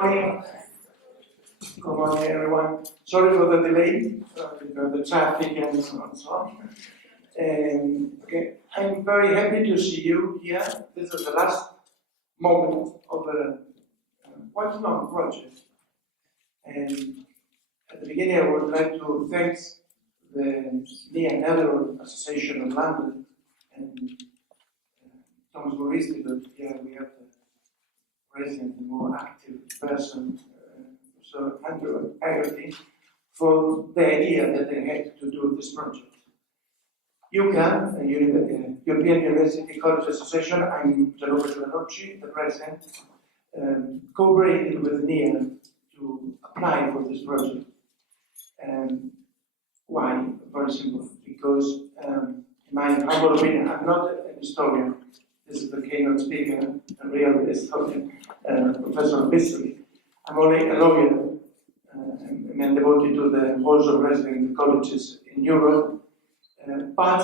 Good morning, everyone. Sorry for the delay, the traffic and so on. Okay. I'm very happy to see you here. This is the last moment of a quite long project. And at the beginning, I would like to thank the Netherlands Association of London and Thomas Moristi, that here we have the president, the more active person, so Andrew Haggerty, for the idea that they had to do this project. EucA, European University College Association, I'm Giovannucci, the president, cooperated with NIA to apply for this project. Why? Very simple. Because, in my humble opinion, I'm not an historian. This is the keynote speaker, a real historian, professor of history. I'm only a lawyer, and devoted to the halls of residence colleges in Europe. But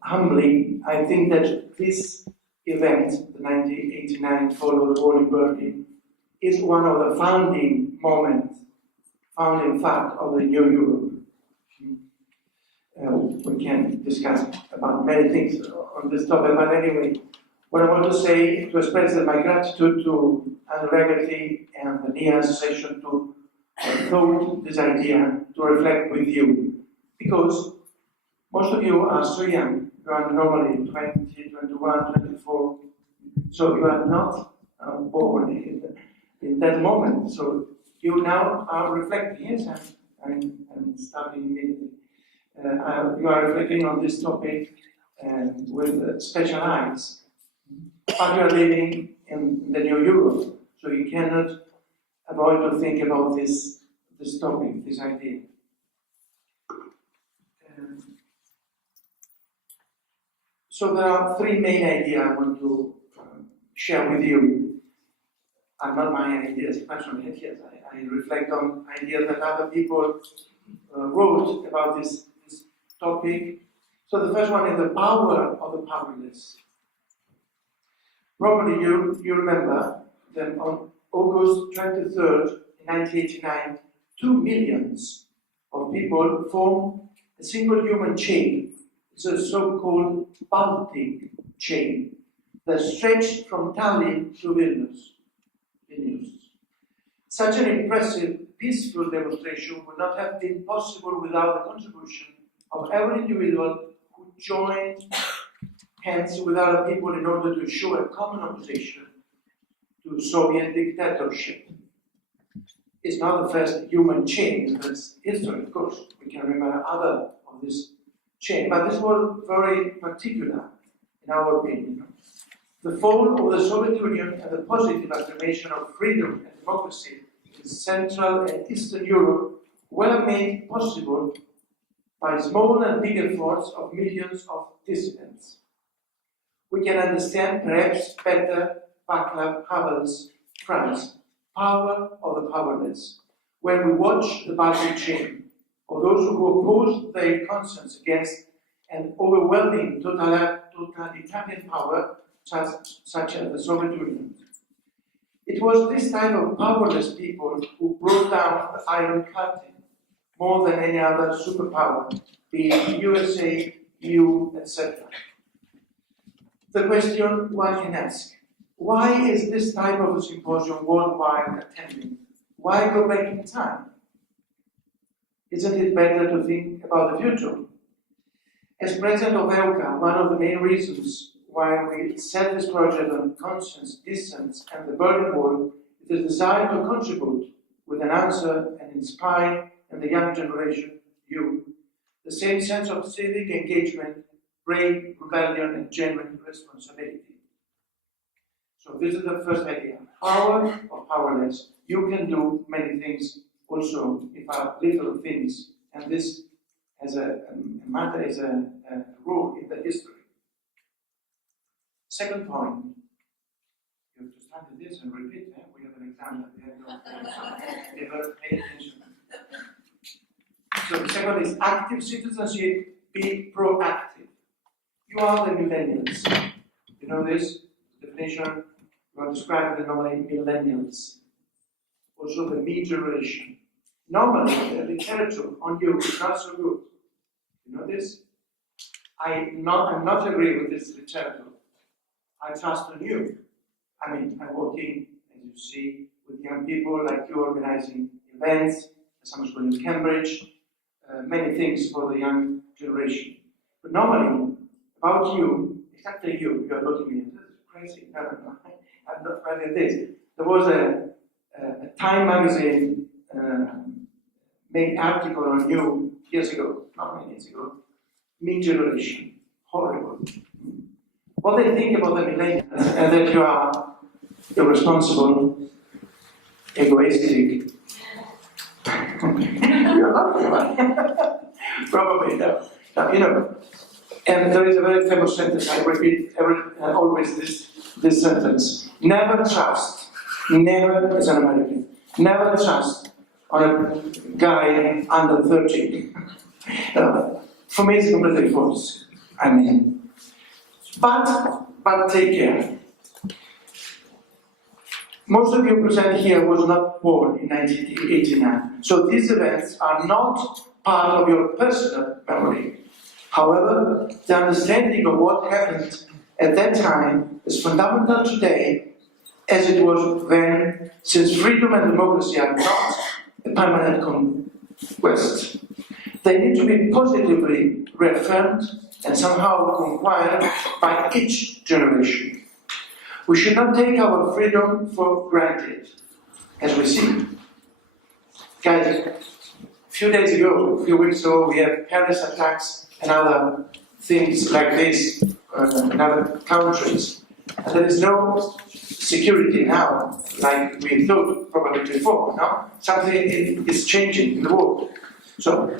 humbly, I think that this event, the 1989 fall of the wall in Berlin, is one of the founding fact of the new Europe. We can discuss about many things on this topic, but anyway, what I want to say, to express my gratitude to Andrew Haggerty and the NIA Association to thought this idea to reflect with you, because most of you are so young. You are normally 20, 21, 24, so you are not born in that moment. So you now are reflecting, yes, I'm starting immediately. You are reflecting on this topic with special eyes. But you are living in the new Europe, so you cannot avoid to think about this topic, this idea. So there are three main ideas I want to share with you. Are not my ideas, personal ideas. I reflect on ideas that other people wrote about this topic. So the first one is the power of the powerless. Probably you remember that on August 23rd, 1989, 2 million of people formed a single human chain. It's a so-called Baltic chain that stretched from Tallinn to Vilnius. Such an impressive, peaceful demonstration would not have been possible without the contribution of every individual who joined hands with other people in order to show a common opposition to Soviet dictatorship. It's not the first human chain in this history, of course. We can remember other of this chain, but this was very particular, in our opinion. The fall of the Soviet Union and the positive affirmation of freedom and democracy in Central and Eastern Europe were made possible by small and big efforts of millions of dissidents. We can understand perhaps better Václav Havel's phrase, power of the powerless, when we watch the Baltic chain of those who oppose their conscience against an overwhelming totalitarian power such as the Soviet Union. It was this type of powerless people who brought down the Iron Curtain more than any other superpower, be it USA, EU, etc. The question one can ask, why is this type of a symposium worldwide attending? Why go back in time? Isn't it better to think about the future? As president of EucA, one of the main reasons why we set this project on conscience, distance, and the Berlin Wall is the desire to contribute with an answer and inspire in the young generation, you, the same sense of civic engagement, brave rebellion, and genuine responsibility. So this is the first idea. Power or powerless. You can do many things also if are little things. And this as a matter is a rule in the history. Second point. You have to start with this and repeat. We have an exam at the end of the never pay attention. So the second is active citizenship, be proactive. You are the millennials. You know this definition? You are described the normally millennials. also the me generation. Normally, the literature on you is not so good. You know this? I'm not agree with this literature. I trust on you. I mean, I'm working, as you see, with young people like you, organizing events, some school in Cambridge, many things for the young generation. But normally, about you, exactly you are looking at me, this is crazy, no, I'm not writing this. There was a Time magazine made article on you years ago, not many years ago, me generation, horrible. What they think about the millennials and that you are irresponsible, egoistic. You're laughing about it. Probably, no. Now, you know, and there is a very famous sentence, I repeat always this sentence. Never trust, never, as an American, never trust on a guy under 30. For me, it's completely false. I mean, but take care. Most of you present here was not born in 1989, so these events are not part of your personal memory. However, the understanding of what happened at that time is fundamental today as it was then, since freedom and democracy are not a permanent conquest. They need to be positively reaffirmed and somehow conquered by each generation. We should not take our freedom for granted, as we see. Guys, a few days ago, a few weeks ago, we had Paris attacks and other things like this in other countries. And there is no security now, like we thought probably before, no? Something is changing in the world. So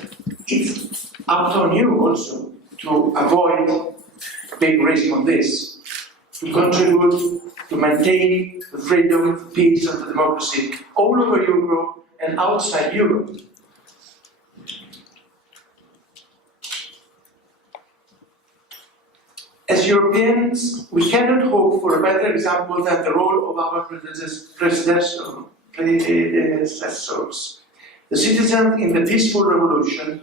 it's up to you also to avoid big risk on this, to contribute to maintain the freedom, peace and the democracy all over Europe and outside Europe. As Europeans, we cannot hope for a better example than the role of our predecessors, the citizens in the peaceful revolution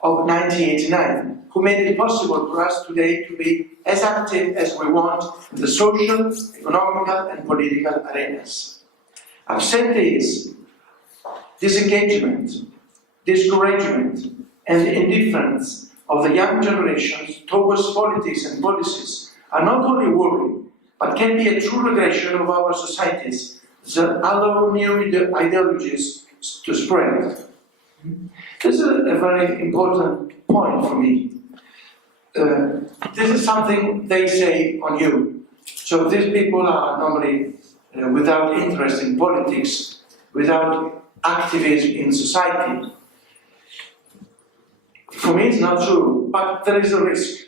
of 1989, who made it possible for us today to be as active as we want in the social, economical and political arenas. Absenteeism, disengagement, discouragement and indifference of the young generations towards politics and policies are not only worrying, but can be a true regression of our societies that allow new ideologies to spread. This is a very important point for me. This is something they say on you. So these people are normally without interest in politics, without activism in society. For me, it's not true, but there is a risk.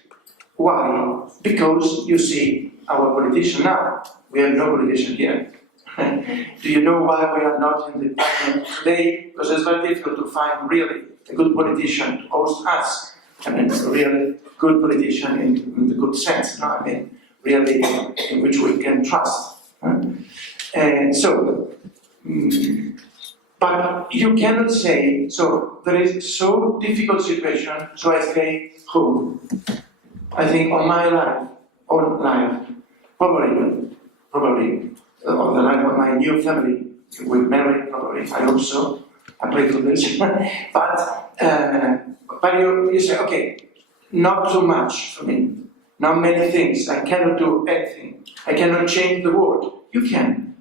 Why? Because you see our politician now. We have no politician here. Do you know why we are not in the parliament today? Because it's very difficult to find really a good politician to host us. I mean, a really good politician in the good sense. No? I mean, really in which we can trust. And so. But you cannot say, so there is so difficult situation, so I stay home. I think on my life, probably, on the life of my new family, we'll marry, probably, I hope so, I pray for this. but you say, okay, not too much for me, not many things, I cannot do anything, I cannot change the world. You can.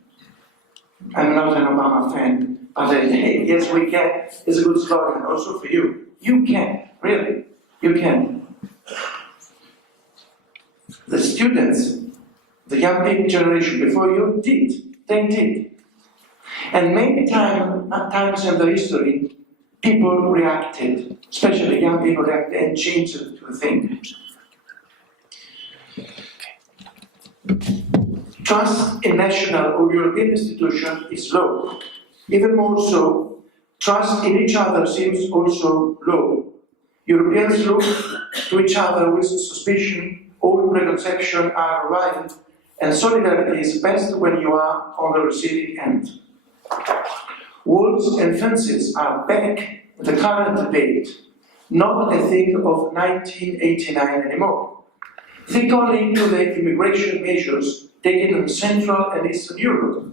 I'm not an Obama fan. But hey, yes, we can. It's a good slogan also for you. You can, really, you can. The students, the young people generation before you did. They did. And many times in the history, people reacted, especially young people reacted and changed to the thing. Trust in national or European institutions is low. Even more so, trust in each other seems also low. Europeans look to each other with suspicion, all preconceptions are right, And solidarity is best when you are on the receiving end. Walls and fences are back in the current debate, not a thing of 1989 anymore. Think only to the immigration measures taken in Central and Eastern Europe,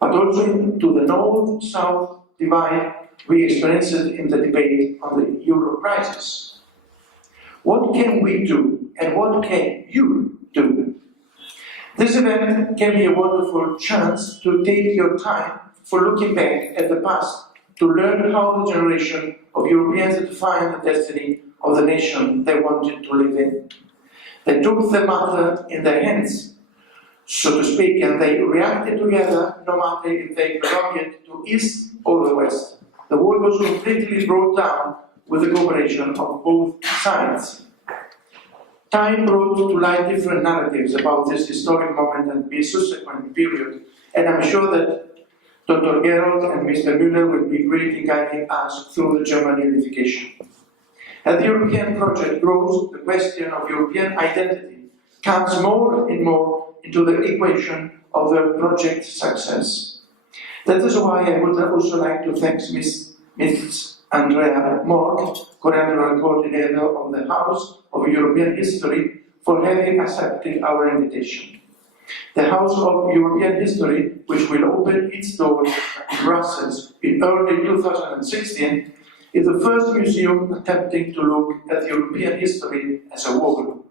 but also to the North-South divide we experienced in the debate on the Euro crisis. What can we do, and what can you do? This event can be a wonderful chance to take your time for looking back at the past, to learn how the generation of Europeans defined the destiny of the nation they wanted to live in. They took the matter in their hands, so to speak, and they reacted together, no matter if they belonged to East or the West. The world was completely brought down with the cooperation of both sides. Time brought to light different narratives about this historic moment and the subsequent period, and I'm sure that Dr. Gerald and Mr. Müller will be great in guiding us through the German unification. As the European project grows, the question of European identity comes more and more into the equation of the project's success. That is why I would also like to thank Ms. Andrea Morg, curricular coordinator of the House of European History, for having accepted our invitation. The House of European History, which will open its doors in Brussels in early 2016, is the first museum attempting to look at European history as a whole.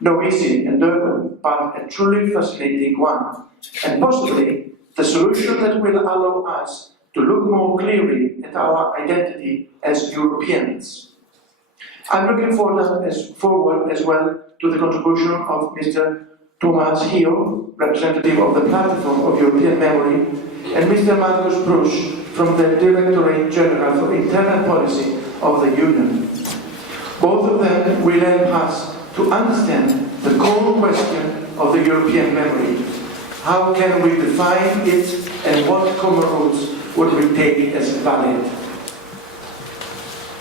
No easy endeavor, but a truly fascinating one, and possibly the solution that will allow us to look more clearly at our identity as Europeans. I'm looking forward as well to the contribution of Mr. Thomas Hio, representative of the Platform of European Memory, and Mr. Markus Brusch from the Directorate General for Internal Policy of the Union. Both of them will help us to understand the core question of the European memory. How can we define it, and what common rules would we take as valid?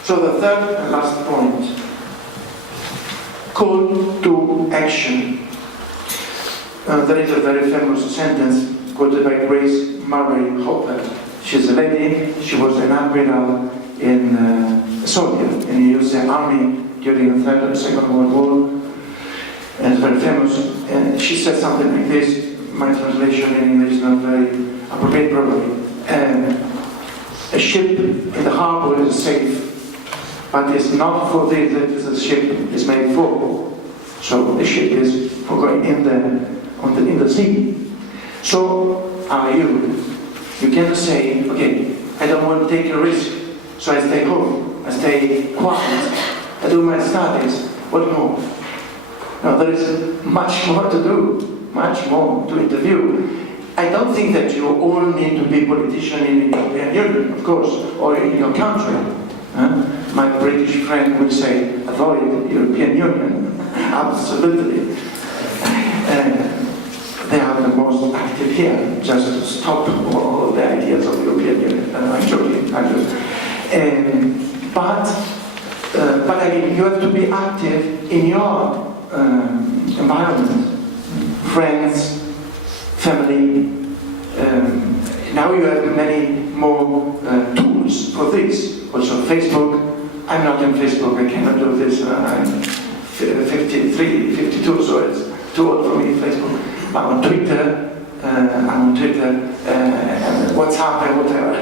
So the third and last point, call to action. There is a very famous sentence quoted by Grace Murray Hopper. She's a lady, she was an admiral in Soviet, and he used the army during the Second World War, and it's very famous. And she said something like this, my translation in English is not very appropriate probably. A ship in the harbor is safe, but it's not for this that the ship is made for. So the ship is for going in the sea. So are you. You cannot say, okay, I don't want to take a risk, so I stay home, I stay quiet, I do my studies, what more? No, there is much more to do, much more to interview. I don't think that you all need to be politician in the European Union, of course, or in your country. My British friend will say, avoid the European Union. Absolutely. They are the most active here, just to stop all the ideas of the European Union. I'm joking, but I mean, you have to be active in your environment, friends, family. Now you have many more tools for this. Also Facebook. I'm not on Facebook, I cannot do this. I'm 53, 52, so it's too old for me, Facebook. I'm on Twitter, WhatsApp, and whatever.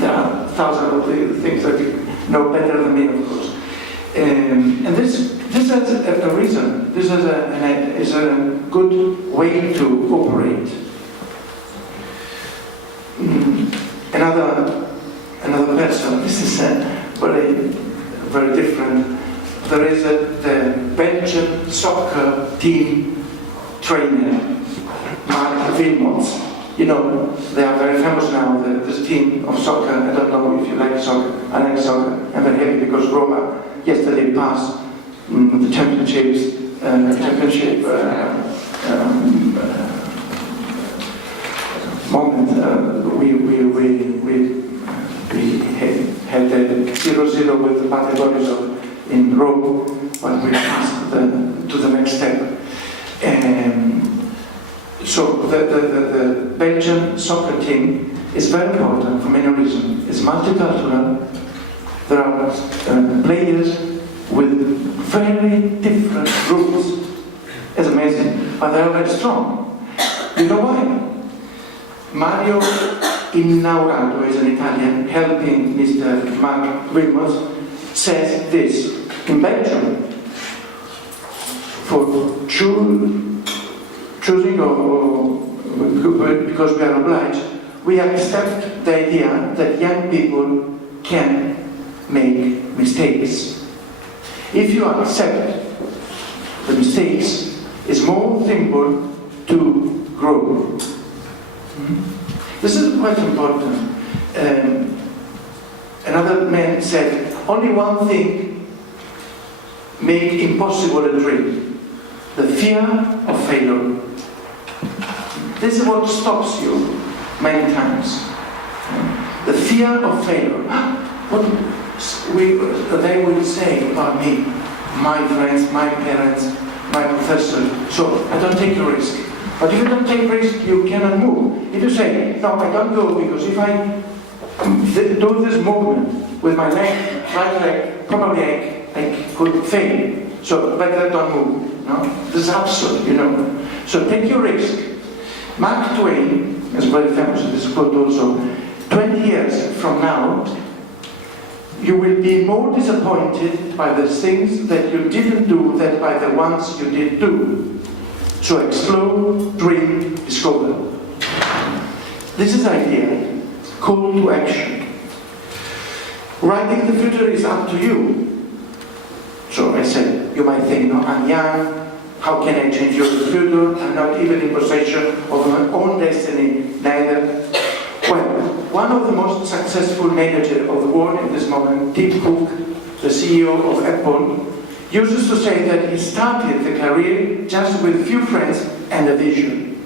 There are thousands of things that you know better than me, of course. And this has a reason. This is a good way to operate. Another person. This is very, very different. There is the Belgian soccer team trainer, Mark Wilmots. You know, they are very famous now, this team of soccer. I don't know if you like soccer. I like soccer. I'm very happy because Roma yesterday passed the championship moment. We had a 0-0 with the Patriottism in Rome, but we passed to the next step. So the Belgian soccer team is very important for many reasons. It's multicultural. There are players with very different roots. It's amazing, but they are very strong. You know why? Mario Inaurato is an Italian helping Mr. Mark Wilmots, says this: in Belgium, for choosing or because we are obliged, we accept the idea that young people can make mistakes. If you accept the mistakes, it's more simple to grow. This is quite important. Another man said, only one thing makes impossible a dream: the fear of failure. This is what stops you many times. The fear of failure. What they will say about me, my friends, my parents, my professor. So I don't take a risk. But if you don't take risk, you cannot move. If you say, no, I don't go because if I do this movement with my leg, right leg, probably I could fail. So better don't move. No? This is absurd, you know. So take your risk. Mark Twain is very famous, this quote also, 20 years from now, you will be more disappointed by the things that you didn't do than by the ones you did do. So explore, dream, discover. This is the idea, call to action. Writing the future is up to you. So I said, you might think, no, I'm young, how can I change your future? I'm not even in possession of my own destiny, neither. Well, one of the most successful managers of the world in this moment, Tim Cook, the CEO of Apple, uses to say that he started the career just with few friends and a vision.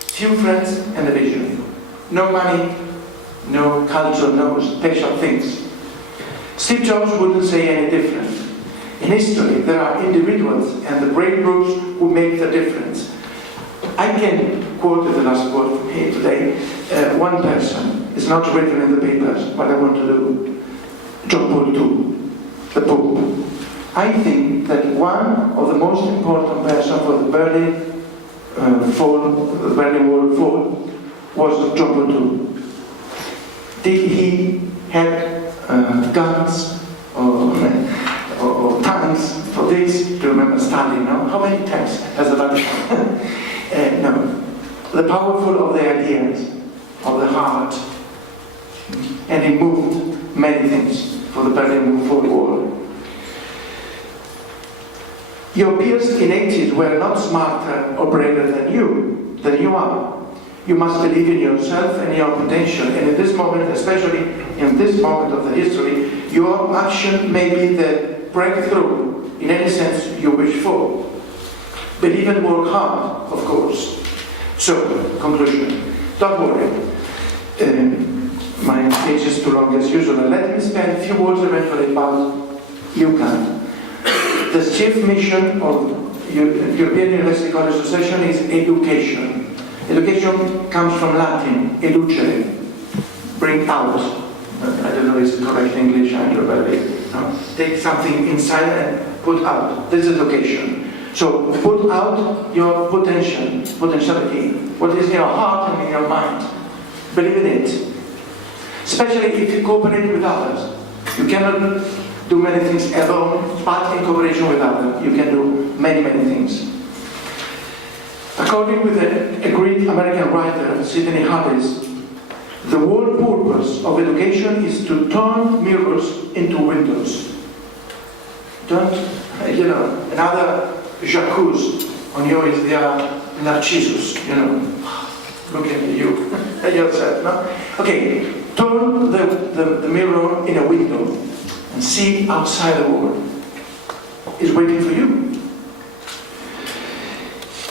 Few friends and a vision. No money, no culture, no special things. Steve Jobs wouldn't say any different. In history, there are individuals and the brain groups who make the difference. I can quote the last quote from here today. One person, it's not written in the papers, what I want to do. John Paul II, the Pope. I think that one of the most important persons for the Berlin the Berlin Wall fall, was John Paul II. Did he have guns or tanks for this? Do you remember Stalin? No? How many tanks has the Vatican? No. The powerful of the ideas, of the heart, and he moved many things for the Berlin Wall. Your peers in 80s were not smarter or braver than you are. You must believe in yourself and your potential, and in this moment, especially in this moment of the history, your action may be the breakthrough in any sense you wish for. Believe and work hard, of course. So, conclusion. Don't worry. My page is too long as usual. Let me spend a few words eventually about EucA. The chief mission of European University College Association is education. Education comes from Latin, educere, bring out. I don't know if it's correct English, Andrew, but take something inside and put out. This is education. So put out your potentiality, what is in your heart and in your mind. Believe in it. Especially if you cooperate with others. You cannot do many things alone, but in cooperation with others, you can do many, many things. According with a great American writer, Sidney Harris, the whole purpose of education is to turn mirrors into windows. Don't, another jacuzzi on you is the Narcissus, look at you, at yourself, no? Okay, turn the mirror in a window and see outside the world. It's waiting for you.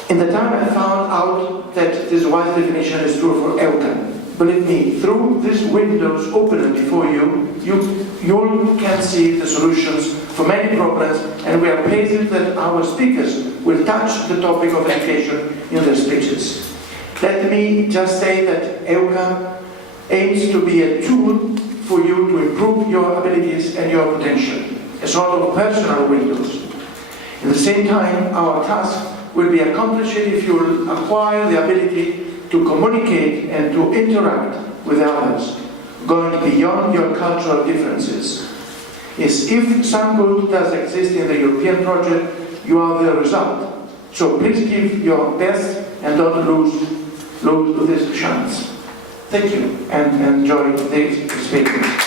In the time I found out that this wise definition is true for EucA. Believe me, through these windows open before you, you can see the solutions for many problems, and we are pleased that our speakers will touch the topic of education in their speeches. Let me just say that EucA aims to be a tool for you to improve your abilities and your potential, a sort of personal windows. At the same time, our task will be accomplished if you will acquire the ability to communicate and to interact with others, going beyond your cultural differences. Is if some good does exist in the European project, you are the result. So please give your best and don't lose this chance. Thank you and enjoy the experience.